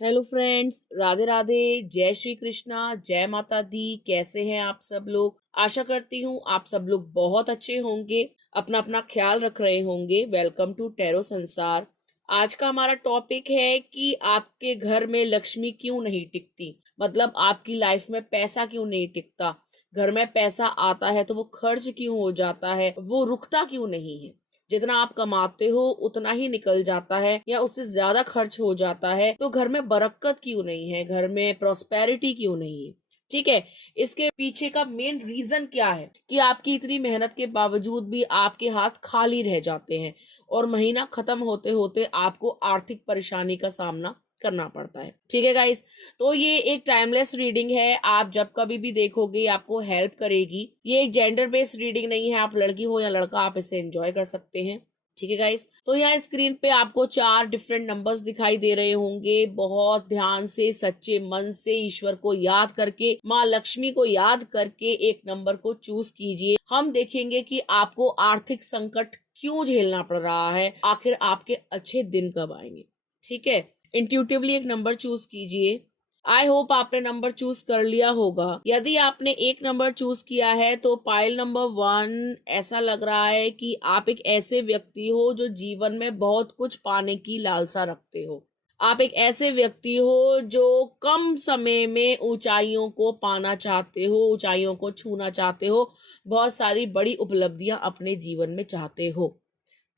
Hello friends, Radhe Radhe. जय श्री कृष्णा, जय माता दी। कैसे हैं आप सब लोग? आशा करती हूँ आप सब लोग बहुत अच्छे होंगे, अपना अपना ख्याल रख रहे होंगे। वेलकम टू टैरो संसार। आज का हमारा टॉपिक है कि आपके घर में लक्ष्मी क्यों नहीं टिकती, मतलब आपकी लाइफ में पैसा क्यों नहीं टिकता। घर में पैसा आता है तो वो खर्च क्यों हो जाता है, वो रुकता क्यों नहीं है। जितना आप कमाते हो उतना ही निकल जाता है या उससे ज्यादा खर्च हो जाता है। तो घर में बरकत क्यों नहीं है, घर में प्रॉस्पेरिटी क्यों नहीं है। ठीक है, इसके पीछे का मेन रीजन क्या है कि आपकी इतनी मेहनत के बावजूद भी आपके हाथ खाली रह जाते हैं और महीना खत्म होते होते आपको आर्थिक परेशानी का सामना करना पड़ता है। ठीक है गाइस, तो ये एक टाइमलेस रीडिंग है, आप जब कभी भी देखोगे आपको हेल्प करेगी। ये एक जेंडर बेस्ड रीडिंग नहीं है, आप लड़की हो या लड़का आप इसे एंजॉय कर सकते हैं। ठीक है गाइस, तो यहाँ स्क्रीन पे आपको 4 डिफरेंट नंबर्स दिखाई दे रहे होंगे। बहुत ध्यान से, सच्चे मन से, ईश्वर को याद करके, माँ लक्ष्मी को याद करके एक नंबर को चूज कीजिए। हम देखेंगे कि आपको आर्थिक संकट क्यों झेलना पड़ रहा है, आखिर आपके अच्छे दिन कब आएंगे। ठीक है, इंट्यूटिवली एक नंबर चूज कीजिए। आई होप आपने नंबर चूज कर लिया होगा। यदि आपने एक नंबर चूज किया है तो पाइल नंबर 1 ऐसा लग रहा है कि आप एक ऐसे व्यक्ति हो जो जीवन में बहुत कुछ पाने की लालसा रखते हो। आप एक ऐसे व्यक्ति हो जो कम समय में ऊंचाइयों को पाना चाहते हो, ऊंचाइयों को छूना चाहते हो, बहुत सारी बड़ी उपलब्धियां अपने जीवन में चाहते हो।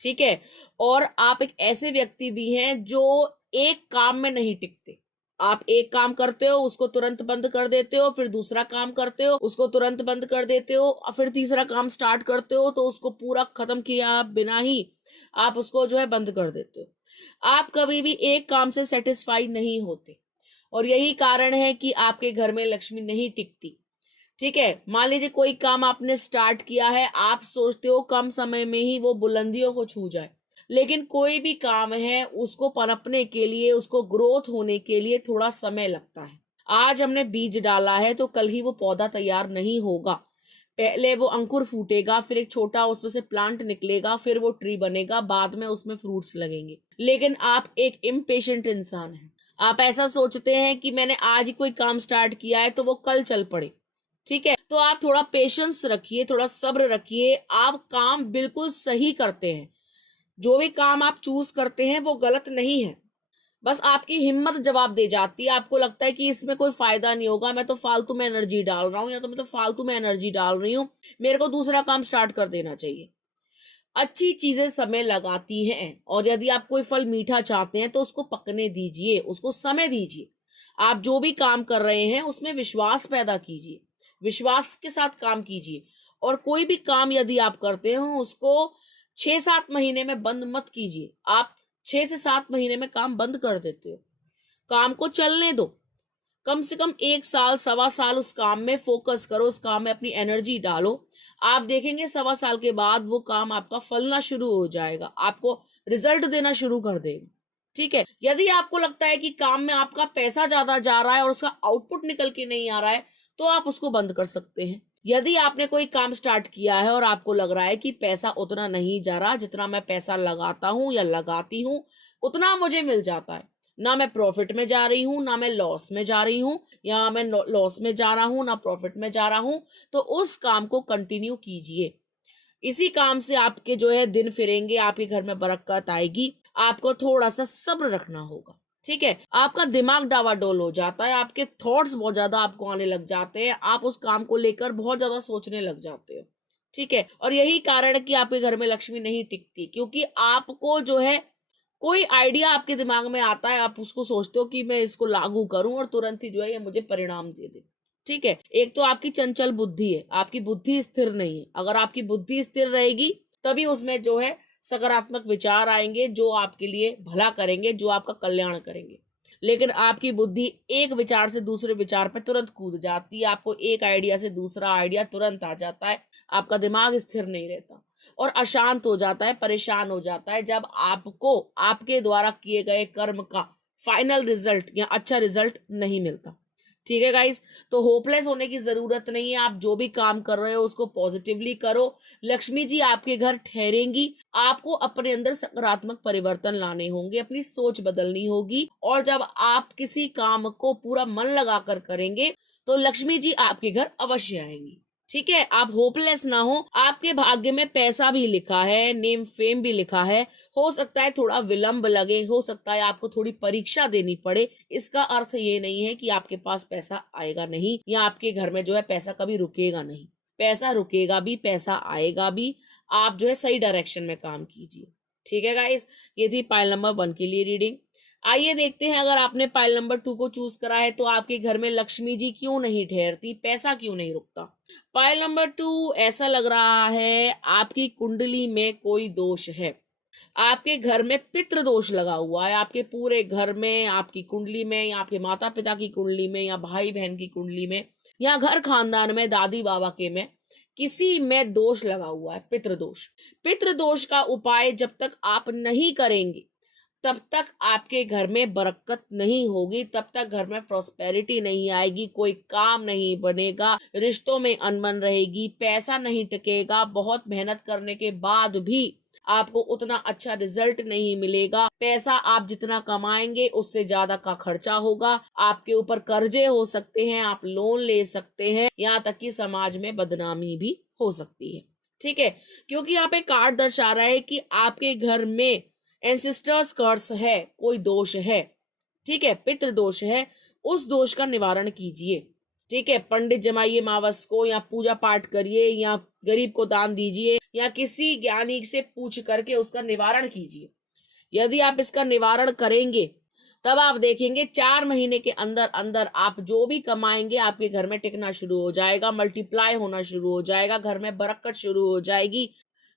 ठीक है, और आप एक ऐसे व्यक्ति भी हैं जो एक काम में नहीं टिकते। आप एक काम करते हो, उसको तुरंत बंद कर देते हो, फिर दूसरा काम करते हो, उसको तुरंत बंद कर देते हो, और फिर तीसरा काम स्टार्ट करते हो तो उसको पूरा खत्म किया बिना ही आप उसको जो है बंद कर देते हो। आप कभी भी एक काम से सेटिस्फाई नहीं होते और यही कारण है कि आपके घर में लक्ष्मी नहीं टिकती। ठीक है, मान लीजिए कोई काम आपने स्टार्ट किया है, आप सोचते हो कम समय में ही वो बुलंदियों को छू जाए, लेकिन कोई भी काम है उसको पनपने के लिए, उसको ग्रोथ होने के लिए थोड़ा समय लगता है। आज हमने बीज डाला है तो कल ही वो पौधा तैयार नहीं होगा। पहले वो अंकुर फूटेगा, फिर एक छोटा उसमें से प्लांट निकलेगा, फिर वो ट्री बनेगा, बाद में उसमें फ्रूट्स लगेंगे। लेकिन आप एक इम्पेशेंट इंसान हैं। आप ऐसा सोचते हैं कि मैंने आज ही कोई काम स्टार्ट किया है तो वो कल चल पड़े। ठीक है, तो आप थोड़ा पेशेंस रखिए, थोड़ा सब्र रखिए। आप काम बिल्कुल सही करते हैं, जो भी काम आप चूज करते हैं वो गलत नहीं है। बस आपकी हिम्मत जवाब दे जाती है, आपको लगता है कि इसमें कोई फायदा नहीं होगा, मैं तो फालतू में एनर्जी डाल रहा हूँ, या तो मैं तो फालतू में एनर्जी डाल रही हूँ, मेरे को दूसरा काम स्टार्ट कर देना चाहिए। अच्छी चीजें समय लगाती हैं, और यदि आप कोई फल मीठा चाहते हैं तो उसको पकने दीजिए, उसको समय दीजिए। आप जो भी काम कर रहे हैं उसमें विश्वास पैदा कीजिए, विश्वास के साथ काम कीजिए। और कोई भी काम यदि आप करते हो उसको 6-7 महीने में बंद मत कीजिए। आप 6 से 7 महीने में काम बंद कर देते हो। काम को चलने दो, कम से कम 1 साल 1.25 साल उस काम में फोकस करो, उस काम में अपनी एनर्जी डालो। आप देखेंगे 1.25 साल के बाद वो काम आपका फलना शुरू हो जाएगा, आपको रिजल्ट देना शुरू कर देगा। ठीक है, यदि आपको लगता है कि काम में आपका पैसा ज्यादा जा रहा है और उसका आउटपुट निकल के नहीं आ रहा है तो आप उसको बंद कर सकते हैं। यदि आपने कोई काम स्टार्ट किया है और आपको लग रहा है कि पैसा उतना नहीं जा रहा जितना मैं पैसा लगाता हूं या लगाती हूँ, उतना मुझे मिल जाता है, ना मैं प्रॉफिट में जा रही हूँ ना मैं लॉस में जा रही हूँ, या मैं लॉस में जा रहा हूँ ना प्रॉफिट में जा रहा हूँ, तो उस काम को कंटिन्यू कीजिए। इसी काम से आपके जो है दिन फिरेंगे, आपके घर में बरकत आएगी। आपको थोड़ा सा सब्र रखना होगा। ठीक है, आपका दिमाग डावाडोल हो जाता है, आपके थॉट्स बहुत ज्यादा आपको आने लग जाते हैं, आप उस काम को लेकर बहुत ज्यादा सोचने लग जाते हो। ठीक है, और यही कारण है कि आपके घर में लक्ष्मी नहीं टिकती, क्योंकि आपको जो है कोई आइडिया आपके दिमाग में आता है, आप उसको सोचते हो कि मैं इसको लागू करूं और तुरंत ही जो है ये मुझे परिणाम दे दे। ठीक है, एक तो आपकी चंचल बुद्धि है, आपकी बुद्धि स्थिर नहीं है। अगर आपकी बुद्धि स्थिर रहेगी तभी उसमें जो है सकारात्मक विचार आएंगे जो आपके लिए भला करेंगे, जो आपका कल्याण करेंगे। लेकिन आपकी बुद्धि एक विचार से दूसरे विचार पर तुरंत कूद जाती है, आपको एक आइडिया से दूसरा आइडिया तुरंत आ जाता है, आपका दिमाग स्थिर नहीं रहता और अशांत हो जाता है, परेशान हो जाता है जब आपको आपके द्वारा किए गए कर्म का फाइनल रिजल्ट या अच्छा रिजल्ट नहीं मिलता। ठीक है गाइस, तो होपलेस होने की जरूरत नहीं है। आप जो भी काम कर रहे हो उसको पॉजिटिवली करो। लक्ष्मी जी आपके घर ठहरेंगी। आपको अपने अंदर सकारात्मक परिवर्तन लाने होंगे, अपनी सोच बदलनी होगी, और जब आप किसी काम को पूरा मन लगाकर करेंगे तो लक्ष्मी जी आपके घर अवश्य आएंगी। ठीक है, आप होपलेस ना हो। आपके भाग्य में पैसा भी लिखा है, नेम फेम भी लिखा है। हो सकता है थोड़ा विलंब लगे, हो सकता है आपको थोड़ी परीक्षा देनी पड़े। इसका अर्थ ये नहीं है कि आपके पास पैसा आएगा नहीं, या आपके घर में जो है पैसा कभी रुकेगा नहीं। पैसा रुकेगा भी, पैसा आएगा भी। आप जो है सही डायरेक्शन में काम कीजिए। ठीक है गाइस, ये थी पाइल नंबर 1 के लिए रीडिंग। आइए देखते हैं, अगर आपने पाइल नंबर 2 को चूज करा है तो आपके घर में लक्ष्मी जी क्यों नहीं ठहरती, पैसा क्यों नहीं रुकता। पाइल नंबर 2, ऐसा लग रहा है आपकी कुंडली में कोई दोष है। आपके घर में पितृ दोष लगा हुआ है। आपके पूरे घर में, आपकी कुंडली में, या आपके माता पिता की कुंडली में, या भाई बहन की कुंडली में, या घर खानदान में, दादी बाबा के में, किसी में दोष लगा हुआ है, पितृ दोष। पितृ दोष का उपाय जब तक आप नहीं करेंगे तब तक आपके घर में बरकत नहीं होगी, तब तक घर में प्रॉस्पेरिटी नहीं आएगी, कोई काम नहीं बनेगा, रिश्तों में अनबन रहेगी, पैसा नहीं टिकेगा। बहुत मेहनत करने के बाद भी आपको उतना अच्छा रिजल्ट नहीं मिलेगा। पैसा आप जितना कमाएंगे उससे ज्यादा का खर्चा होगा। आपके ऊपर कर्जे हो सकते हैं, आप लोन ले सकते हैं, यहाँ तक कि समाज में बदनामी भी हो सकती है। ठीक है, क्योंकि यहाँ पे कार्ड दर्शा रहा है कि आपके घर में एंसेस्टर्स कर्स है, कोई दोष है। ठीक है, पितृ दोष है, उस दोष का निवारण कीजिए। ठीक है, पंडित जमाइए मावस को, या पूजा पाठ करिए, या गरीब को दान दीजिए, या किसी ज्ञानी से पूछ करके उसका निवारण कीजिए। यदि आप इसका निवारण करेंगे तब आप देखेंगे 4 महीने के अंदर अंदर आप जो भी कमाएंगे आपके घर में टिकना शुरू हो जाएगा, मल्टीप्लाई होना शुरू हो जाएगा, घर में बरकत शुरू हो जाएगी।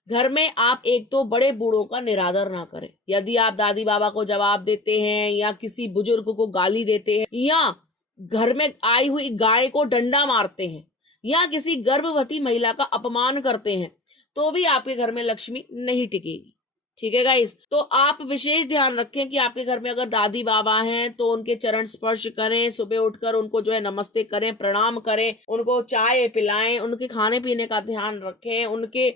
घर में आप एक तो बड़े बूढ़ों का निरादर ना करें। यदि आप दादी बाबा को जवाब देते हैं, या किसी बुजुर्ग को गाली देते हैं, या घर में आई हुई गाय को डंडा मारते हैं, या किसी गर्भवती महिला का अपमान करते हैं, तो भी आपके घर में लक्ष्मी नहीं टिकेगी। ठीक है गाइस, तो आप विशेष ध्यान रखें कि आपके घर में अगर दादी बाबा हैं तो उनके चरण स्पर्श करें, सुबह उठकर उनको जो है नमस्ते करें, प्रणाम करें, उनको चाय पिलाएं, उनके खाने पीने का ध्यान रखें, उनके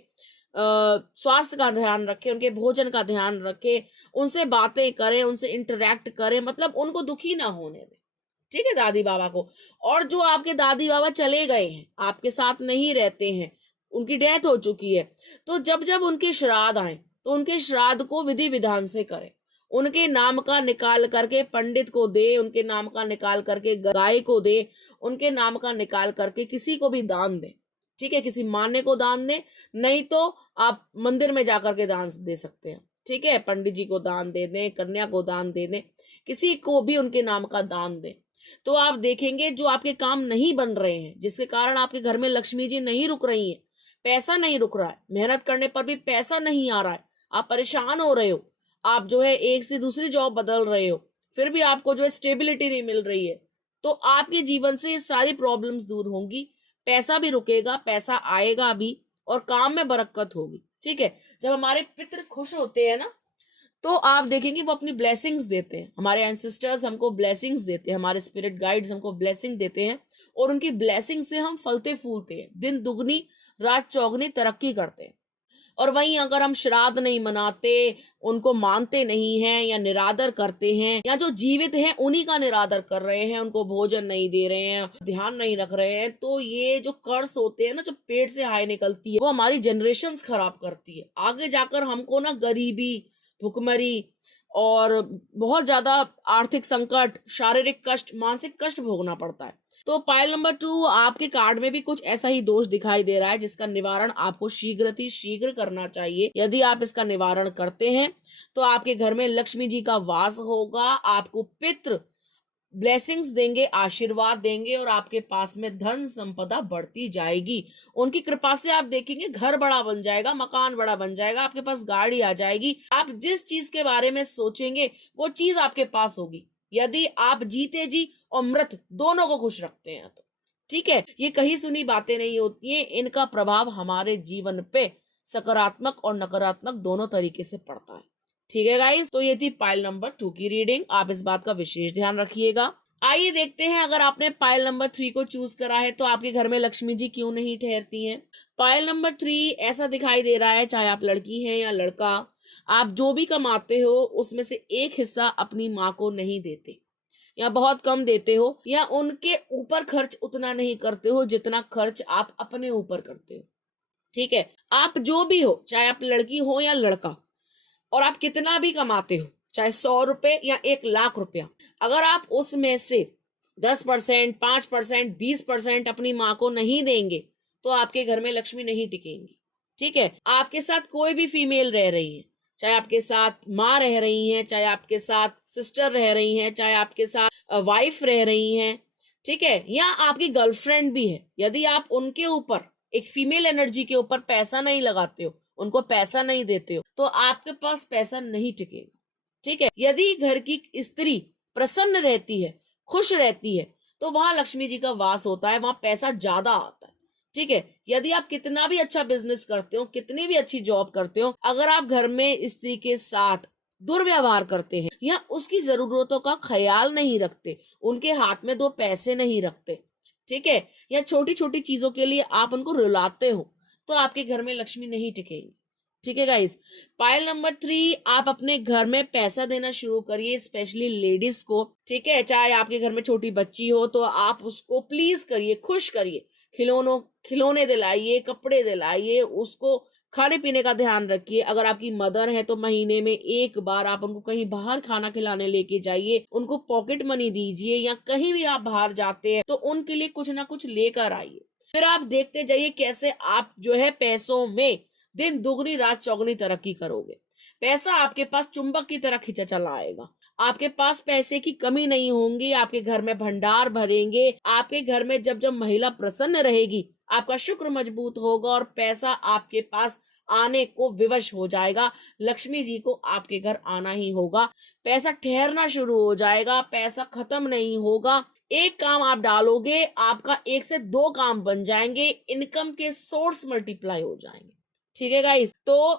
स्वास्थ्य का ध्यान रखें, उनके भोजन का ध्यान रखें, उनसे बातें करें, उनसे इंटरेक्ट करें, मतलब उनको दुखी ना होने दें। ठीक है, दादी बाबा को। और जो आपके दादी बाबा चले गए हैं, आपके साथ नहीं रहते हैं, उनकी डेथ हो चुकी है, तो जब जब उनके श्राद्ध आए तो उनके श्राद्ध को विधि विधान से करें। उनके नाम का निकाल करके पंडित को दे, उनके नाम का निकाल करके गाय को दे, उनके नाम का निकाल करके किसी को भी दान दे। ठीक है, किसी मान्य को दान दे, नहीं तो आप मंदिर में जाकर के दान दे सकते हैं। ठीक है, पंडित जी को दान दे दें, कन्या को दान दे दें, किसी को भी उनके नाम का दान दें। तो आप देखेंगे जो आपके काम नहीं बन रहे हैं, जिसके कारण आपके घर में लक्ष्मी जी नहीं रुक रही है, पैसा नहीं रुक रहा है, मेहनत करने पर भी पैसा नहीं आ रहा है, आप परेशान हो रहे हो, आप जो है एक से दूसरी जॉब बदल रहे हो, फिर भी आपको जो है स्टेबिलिटी नहीं मिल रही है, तो आपके जीवन से ये सारी प्रॉब्लम्स दूर होंगी। पैसा भी रुकेगा, पैसा आएगा भी, और काम में बरकत होगी। ठीक है, जब हमारे पितृ खुश होते हैं ना, तो आप देखेंगे वो अपनी ब्लेसिंग्स देते हैं। हमारे एंसेस्टर्स हमको ब्लेसिंग्स देते हैं, हमारे स्पिरिट गाइड्स हमको ब्लेसिंग देते हैं, और उनकी ब्लेसिंग से हम फलते फूलते हैं, दिन दुगनी रात चौगनी तरक्की करते हैं। और वहीं अगर हम श्राद्ध नहीं मनाते, उनको मानते नहीं हैं, या निरादर करते हैं, या जो जीवित हैं उन्हीं का निरादर कर रहे हैं, उनको भोजन नहीं दे रहे हैं, ध्यान नहीं रख रहे हैं, तो ये जो कर्स होते हैं ना, जो पेट से हाय निकलती है, वो हमारी जनरेशंस खराब करती है। आगे जाकर हमको ना गरीबी, भुखमरी, और बहुत ज्यादा आर्थिक संकट, शारीरिक कष्ट, मानसिक कष्ट भोगना पड़ता है। तो पाइल नंबर 2, आपके कार्ड में भी कुछ ऐसा ही दोष दिखाई दे रहा है, जिसका निवारण आपको शीघ्र करना चाहिए। यदि आप इसका निवारण करते हैं तो आपके घर में लक्ष्मी जी का वास होगा, आपको पितृ ब्लेसिंग्स देंगे, आशीर्वाद देंगे, और आपके पास में धन संपदा बढ़ती जाएगी। उनकी कृपा से आप देखेंगे घर बड़ा बन जाएगा, मकान बड़ा बन जाएगा, आपके पास गाड़ी आ जाएगी। आप जिस चीज के बारे में सोचेंगे वो चीज आपके पास होगी, यदि आप जीते जी और मृत दोनों को खुश रखते हैं तो। ठीक है, ये कहीं सुनी बातें नहीं होती हैं, इनका प्रभाव हमारे जीवन पे सकारात्मक और नकारात्मक दोनों तरीके से पड़ता है। ठीक है गाइस, तो ये थी पाइल नंबर 2 की रीडिंग। आप इस बात का विशेष ध्यान रखिएगा। आइए देखते हैं, अगर आपने पायल नंबर 3 को चूज करा है तो आपके घर में लक्ष्मी जी क्यों नहीं ठहरती हैं। पायल नंबर 3 ऐसा दिखाई दे रहा है, चाहे आप लड़की हैं या लड़का, आप जो भी कमाते हो उसमें से एक हिस्सा अपनी माँ को नहीं देते, या बहुत कम देते हो, या उनके ऊपर खर्च उतना नहीं करते हो जितना खर्च आप अपने ऊपर करते हो। ठीक है, आप जो भी हो, चाहे आप लड़की हो या लड़का, और आप कितना भी कमाते हो, चाहे 100 रुपए या 1 लाख रुपया, अगर आप उसमें से 10%, 5%, 20% अपनी माँ को नहीं देंगे तो आपके घर में लक्ष्मी नहीं टिकेंगी। ठीक है, आपके साथ कोई भी फीमेल रह रही है, चाहे आपके साथ माँ रह रही है, चाहे आपके साथ सिस्टर रह रही है, चाहे आपके साथ वाइफ रह रही है, ठीक है, या आपकी गर्लफ्रेंड भी है, यदि आप उनके ऊपर एक फीमेल एनर्जी के ऊपर पैसा नहीं लगाते हो, उनको पैसा नहीं देते हो, तो आपके पास पैसा नहीं टिकेगा। ठीक है, यदि घर की स्त्री प्रसन्न रहती है, खुश रहती है, तो वहां लक्ष्मी जी का वास होता है, वहां पैसा ज्यादा आता है। ठीक है, यदि आप कितना भी अच्छा बिजनेस करते हो, कितनी भी अच्छी जॉब करते हो, अगर आप घर में स्त्री के साथ दुर्व्यवहार करते हैं या उसकी जरूरतों का ख्याल नहीं रखते, उनके हाथ में 2 पैसे नहीं रखते, ठीक है, या छोटी छोटी चीजों के लिए आप उनको रुलाते हो, तो आपके घर में लक्ष्मी नहीं टिकेगी। ठीक है गाइस, पायल नंबर 3, आप अपने घर में पैसा देना शुरू करिए, स्पेशली लेडीज को। ठीक है, चाहे आपके घर में छोटी बच्ची हो तो आप उसको प्लीज करिए, खुश करिए, खिलौने दिलाइए, कपड़े दिलाइए, उसको खाने पीने का ध्यान रखिए। अगर आपकी मदर है तो महीने में 1 बार आप उनको कहीं बाहर खाना खिलाने लेके जाइए, उनको पॉकेट मनी दीजिए, या कहीं भी आप बाहर जाते हैं तो उनके लिए कुछ ना कुछ लेकर आइए। फिर आप देखते जाइए कैसे आप जो है पैसों में दिन दुगनी रात चौगनी तरक्की करोगे। पैसा आपके पास चुंबक की तरह खींचा चला आएगा, आपके पास पैसे की कमी नहीं होगी, आपके घर में भंडार भरेंगे, आपके घर में जब जब महिला प्रसन्न रहेगी आपका शुक्र मजबूत होगा और पैसा आपके पास आने को विवश हो जाएगा। लक्ष्मी जी को आपके घर आना ही होगा, पैसा ठहरना शुरू हो जाएगा, पैसा खत्म नहीं होगा। एक काम आप डालोगे, आपका 1 से 2 काम बन जाएंगे, इनकम के सोर्स मल्टीप्लाई हो जाएंगे। ठीक है गाइस, तो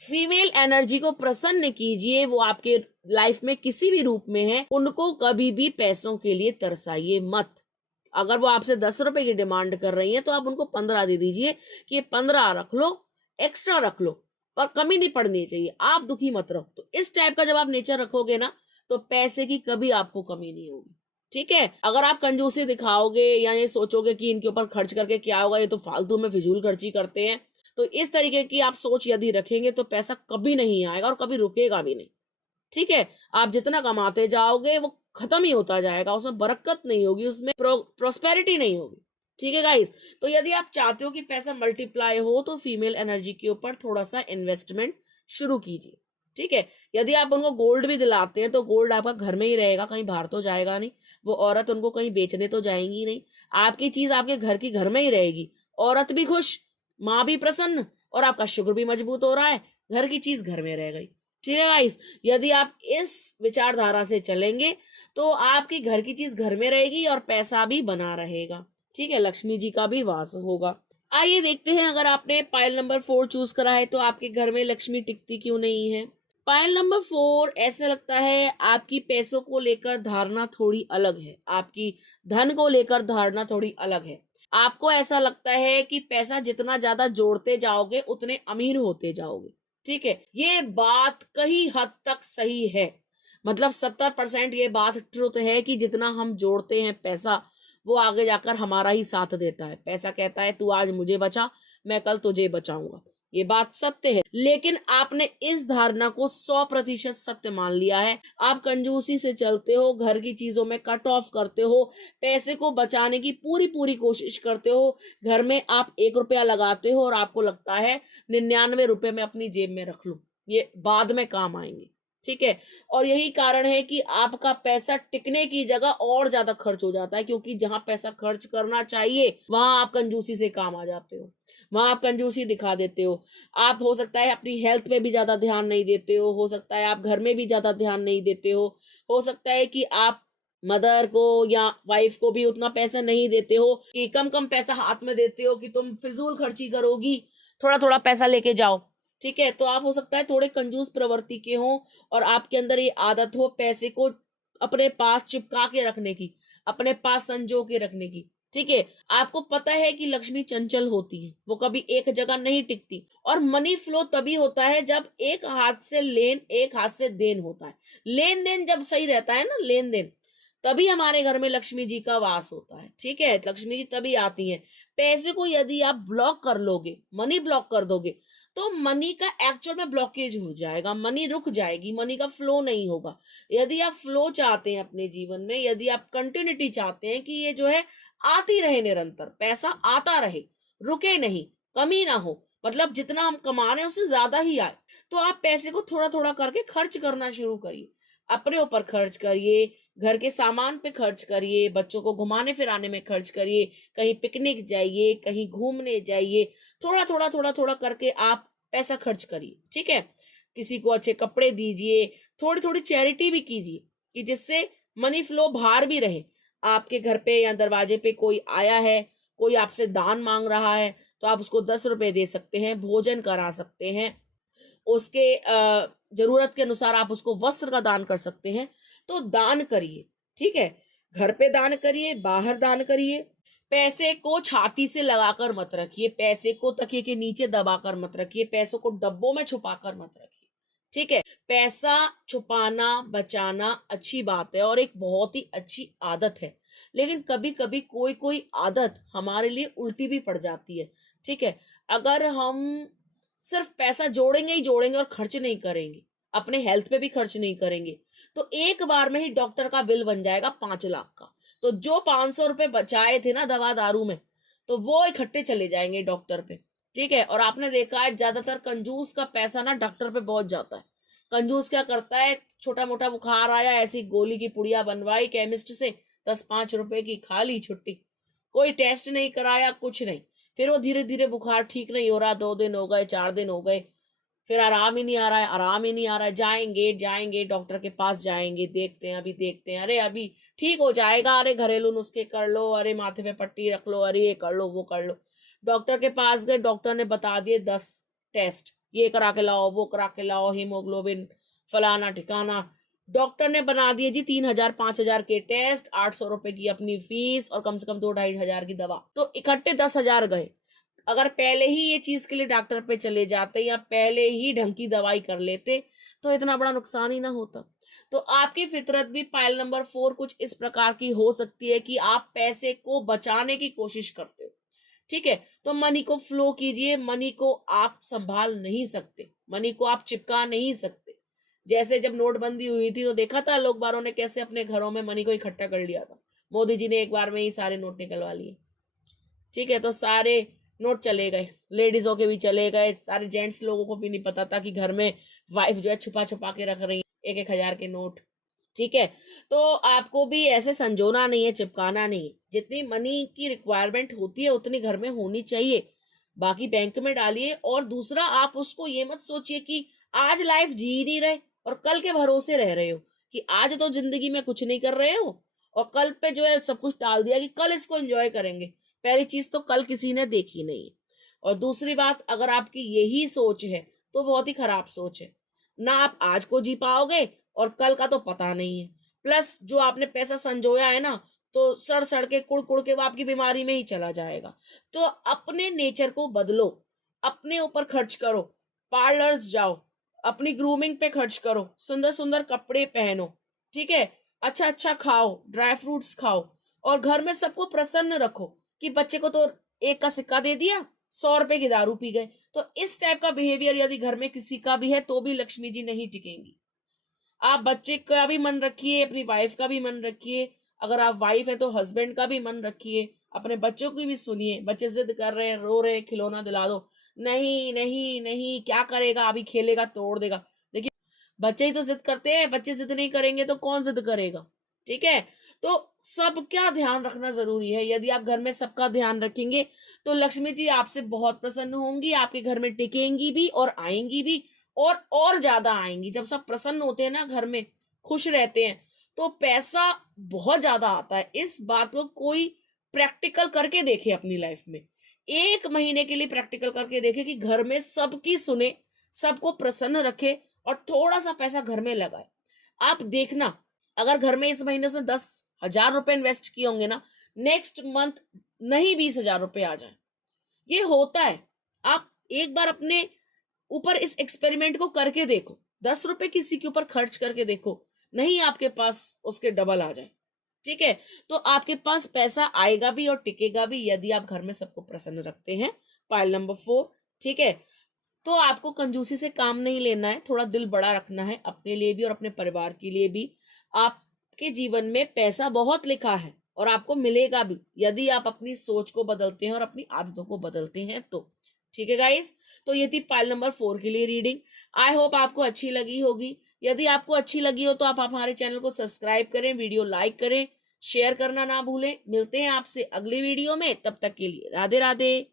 फीमेल एनर्जी को प्रसन्न कीजिए, वो आपके लाइफ में किसी भी रूप में है, उनको कभी भी पैसों के लिए तरसाइए मत। अगर वो आपसे 10 रुपए की डिमांड कर रही है तो आप उनको 15 दे दीजिए कि ये 15 रख लो, एक्स्ट्रा रख लो, पर कमी नहीं पड़नी चाहिए, आप दुखी मत रहो। तो इस टाइप का जब आप नेचर रखोगे ना, तो पैसे की कभी आपको कमी नहीं होगी। ठीक है, अगर आप कंजूसी दिखाओगे या ये सोचोगे कि इनके ऊपर खर्च करके क्या होगा, ये तो फालतू में फिजूल खर्ची करते हैं, तो इस तरीके की आप सोच यदि रखेंगे तो पैसा कभी नहीं आएगा और कभी रुकेगा भी नहीं। ठीक है, आप जितना कमाते जाओगे वो खत्म ही होता जाएगा, उसमें बरकत नहीं होगी, उसमें प्रोस्पेरिटी नहीं होगी। ठीक है गाइस, तो यदि आप चाहते हो कि पैसा मल्टीप्लाई हो तो फीमेल एनर्जी के ऊपर थोड़ा सा इन्वेस्टमेंट शुरू कीजिए। ठीक है, यदि आप उनको गोल्ड भी दिलाते हैं तो गोल्ड आपका घर में ही रहेगा, कहीं बाहर तो जाएगा नहीं, वो औरत उनको कहीं बेचने तो जाएंगी नहीं, आपकी चीज आपके घर की घर में ही रहेगी, औरत भी खुश, माँ भी प्रसन्न, और आपका शुक्र भी मजबूत हो रहा है, घर की चीज घर में रह गई। ठीक है गाइस, यदि आप इस विचारधारा से चलेंगे तो आपकी घर की चीज घर में रहेगी और पैसा भी बना रहेगा। ठीक है, लक्ष्मी जी का भी वास होगा। आइए देखते हैं, अगर आपने पायल नंबर 4 चूज करा है तो आपके घर में लक्ष्मी टिकती क्यों नहीं है। पायल नंबर 4, ऐसा लगता है आपकी पैसों को लेकर धारणा थोड़ी अलग है, आपकी धन को लेकर धारणा थोड़ी अलग है। आपको ऐसा लगता है कि पैसा जितना ज्यादा जोड़ते जाओगे उतने अमीर होते जाओगे। ठीक है, ये बात कई हद तक सही है, मतलब 70% ये बात ट्रुथ है कि जितना हम जोड़ते हैं पैसा, वो आगे जाकर हमारा ही साथ देता है। पैसा कहता है तू आज मुझे बचा, मैं कल तुझे बचाऊंगा, ये बात सत्य है। लेकिन आपने इस धारणा को 100% सत्य मान लिया है, आप कंजूसी से चलते हो, घर की चीजों में कट ऑफ करते हो, पैसे को बचाने की पूरी पूरी कोशिश करते हो, घर में आप 1 रुपया लगाते हो और आपको लगता है 99 रुपए में अपनी जेब में रख लूं, ये बाद में काम आएंगे। ठीक है, और यही कारण है कि आपका पैसा टिकने की जगह और ज्यादा खर्च हो जाता है, क्योंकि जहां पैसा खर्च करना चाहिए वहां आप कंजूसी से काम आ जाते हो, वहां आप कंजूसी दिखा देते हो। आप हो सकता है अपनी हेल्थ पे भी ज्यादा ध्यान नहीं देते हो सकता है आप घर में भी ज्यादा ध्यान नहीं देते हो सकता है कि आप मदर को या वाइफ को भी उतना पैसा नहीं देते हो, कि कम कम पैसा हाथ में देते हो कि तुम फिजूल खर्ची करोगी, थोड़ा थोड़ा पैसा लेके जाओ। ठीक है, तो आप हो सकता है थोड़े कंजूस प्रवृत्ति के हो और आपके अंदर ये आदत हो पैसे को अपने पास चिपका के रखने की, अपने पास संजो के रखने की। ठीक है, आपको पता है कि लक्ष्मी चंचल होती है, वो कभी एक जगह नहीं टिकती। और मनी फ्लो तभी होता है जब एक हाथ से लेन, एक हाथ से देन होता है। लेन देन जब सही रहता है ना, लेन देन, तभी हमारे घर में लक्ष्मी जी का वास होता है। ठीक है, लक्ष्मी जी तभी आती हैं। पैसे को यदि आप ब्लॉक कर लोगे, मनी ब्लॉक कर दोगे, तो मनी का एक्चुअल में ब्लॉकेज हो जाएगा, मनी रुक जाएगी, मनी का फ्लो नहीं होगा। यदि आप फ्लो चाहते हैं अपने जीवन में, यदि आप कंटिन्यूटी चाहते हैं कि ये जो है आती रहे, निरंतर पैसा आता रहे, रुके नहीं, कमी ना हो, मतलब जितना हम कमा रहे हैं उससे ज्यादा ही आए, तो आप पैसे को थोड़ा थोड़ा करके खर्च करना शुरू करिए। अपने ऊपर खर्च करिए, घर के सामान पे खर्च करिए, बच्चों को घुमाने फिराने में खर्च करिए, कहीं पिकनिक जाइए, कहीं घूमने जाइए, थोड़ा थोड़ा थोड़ा थोड़ा करके आप पैसा खर्च करिए। ठीक है, किसी को अच्छे कपड़े दीजिए, थोड़ी थोड़ी चैरिटी भी कीजिए, कि जिससे मनी फ्लो बाहर भी रहे। आपके घर पे या दरवाजे पे कोई आया है, कोई आपसे दान मांग रहा है, तो आप उसको 10 रुपए दे सकते हैं, भोजन करा सकते हैं, उसके जरूरत के अनुसार आप उसको वस्त्र का दान कर सकते हैं। तो दान करिए। ठीक है, घर पे दान करिए, बाहर दान करिए। पैसे को छाती से लगाकर मत रखिए, पैसे को तकिए के नीचे दबाकर मत रखिए, पैसों को डब्बों में छुपाकर मत रखिए। ठीक है, पैसा छुपाना, बचाना अच्छी बात है और एक बहुत ही अच्छी आदत है, लेकिन कभी कभी कोई कोई आदत हमारे लिए उल्टी भी पड़ जाती है। ठीक है, अगर हम सिर्फ पैसा जोड़ेंगे ही जोड़ेंगे और खर्च नहीं करेंगे, अपने हेल्थ पे भी खर्च नहीं करेंगे, तो एक बार में ही डॉक्टर का बिल बन जाएगा 5 लाख का। तो जो 500 रुपए बचाए थे ना दवा दारू में, तो वो इकट्ठे चले जाएंगे डॉक्टर पे। ठीक है, और आपने देखा है ज्यादातर कंजूस का पैसा ना डॉक्टर पे पहुंच जाता है। कंजूस क्या करता है, छोटा मोटा बुखार आया, ऐसी गोली की पुड़िया बनवाई केमिस्ट से, 10-5 रुपए की, खा ली, छुट्टी, कोई टेस्ट नहीं कराया, कुछ नहीं। फिर वो धीरे धीरे बुखार ठीक नहीं हो रहा, 2 दिन हो गए, 4 दिन हो गए, फिर आराम ही नहीं आ रहा है, आराम ही नहीं आ रहा है, जाएंगे जाएंगे डॉक्टर के पास जाएंगे, देखते हैं, अभी देखते हैं, अरे अभी ठीक हो जाएगा, अरे घरेलू नुस्खे कर लो, अरे माथे पे पट्टी रख लो, अरे ये कर लो, वो कर लो। डॉक्टर के पास गए, डॉक्टर ने बता दिए 10 टेस्ट, ये करा के लाओ, वो करा के लाओ, हीमोग्लोबिन फलाना ठिकाना। डॉक्टर ने बना दिए जी 3,000-5,000 के टेस्ट, 800 रुपए की अपनी फीस और कम से कम 2-2,500 की दवा, तो इकट्ठे 10,000 गए। अगर पहले ही ये चीज के लिए डॉक्टर पे चले जाते या पहले ही ढंग की दवाई कर लेते, तो इतना बड़ा नुकसान ही ना होता। तो आपकी फितरत भी पाइल नंबर 4 कुछ इस प्रकार की हो सकती है कि आप पैसे को बचाने की कोशिश करते हो। ठीक है, तो मनी को फ्लो कीजिए, मनी को आप संभाल नहीं सकते, मनी को आप चिपका नहीं सकते। जैसे जब नोटबंदी हुई थी तो देखा था लोग बारों ने कैसे अपने घरों में मनी को इकट्ठा कर लिया था। मोदी जी ने एक बार में ही सारे नोट निकलवा लिए। ठीक है, तो सारे नोट चले गए, लेडीजों के भी चले गए, सारे जेंट्स लोगों को भी नहीं पता था कि घर में वाइफ जो है छुपा छुपा के रख रही है 1-1 हजार के नोट। ठीक है, तो आपको भी ऐसे संजोना नहीं है, चिपकाना नहीं है, जितनी मनी की रिक्वायरमेंट होती है उतनी घर में होनी चाहिए, बाकी बैंक में डालिए। और दूसरा, आप उसको ये मत सोचिए कि आज लाइफ जी ही नहीं रहे और कल के भरोसे रह रहे हो, कि आज तो जिंदगी में कुछ नहीं कर रहे हो और कल पे जो है सब कुछ टाल दिया कि कल इसको एंजॉय करेंगे। पहली चीज तो कल किसी ने देखी नहीं है, और दूसरी बात, अगर आपकी यही सोच है तो बहुत ही खराब सोच है। ना आप आज को जी पाओगे और कल का तो पता नहीं है। प्लस जो आपने पैसा संजोया है ना, तो सड़ सड़ के कुड़ कुड़ के वो आपकी बीमारी में ही चला जाएगा। तो अपने नेचर को बदलो, अपने ऊपर खर्च करो, पार्लर्स जाओ, अपनी ग्रूमिंग पे खर्च करो, सुंदर सुंदर कपड़े पहनो। ठीक है, अच्छा अच्छा खाओ, ड्राई फ्रूट्स खाओ, और घर में सबको प्रसन्न रखो कि बच्चे को तो 1 का सिक्का दे दिया, 100 रुपए की दारू पी गए। तो इस टाइप का बिहेवियर यदि घर में किसी का भी है तो भी लक्ष्मी जी नहीं टिकेंगी। आप बच्चे का भी मन रखिए, अपनी वाइफ का भी मन रखिए, अगर आप वाइफ है तो हस्बैंड का भी मन रखिए, अपने बच्चों की भी सुनिए। बच्चे जिद कर रहे हैं, रो रहे हैं, खिलौना दिला दो, नहीं नहीं नहीं, क्या करेगा, अभी खेलेगा तोड़ देगा। देखिए, बच्चे ही तो जिद करते हैं, बच्चे जिद नहीं करेंगे तो कौन जिद करेगा। ठीक है, तो सबका ध्यान रखना जरूरी है। यदि आप घर में सबका ध्यान रखेंगे तो लक्ष्मी जी आपसे बहुत प्रसन्न होंगी, आपके घर में टिकेंगी भी और आएंगी भी, और ज्यादा आएंगी। जब सब प्रसन्न होते हैं ना, घर में खुश रहते हैं, तो पैसा बहुत ज्यादा आता है। इस बात को कोई प्रैक्टिकल करके देखे अपनी लाइफ में, 1 महीने के लिए प्रैक्टिकल करके देखे कि घर में सबकी सुने, सबको प्रसन्न रखे और थोड़ा सा पैसा घर में लगाए। आप देखना, अगर घर में इस महीने से 10,000 रुपए इन्वेस्ट किए होंगे ना, नेक्स्ट मंथ नहीं 20,000 रुपए आ जाए, ये होता है। आप एक बार अपने ऊपर इस एक्सपेरिमेंट को करके देखो, 10 रुपए किसी के ऊपर खर्च करके देखो, नहीं आपके पास उसके डबल आ जाए, ठीक है? तो आपके पास पैसा आएगा भी और टिकेगा भी यदि आप घर में सबको प्रसन्न रखते हैं। पाइल नंबर 4, ठीक है? तो आपको कंजूसी से काम नहीं लेना है, थोड़ा दिल बड़ा रखना है अपने लिए भी और अपने परिवार के लिए भी। आपके जीवन में पैसा बहुत लिखा है और आपको मिलेगा भी, यदि आप अपनी सोच को बदलते हैं और अपनी आदतों को बदलते हैं तो। ठीक है गाइस? तो ये थी पाइल नंबर 4 के लिए रीडिंग। आई होप आपको अच्छी लगी होगी। यदि आपको अच्छी लगी हो तो आप हमारे चैनल को सब्सक्राइब करें, वीडियो लाइक करें, शेयर करना ना भूलें। मिलते हैं आपसे अगली वीडियो में, तब तक के लिए राधे राधे।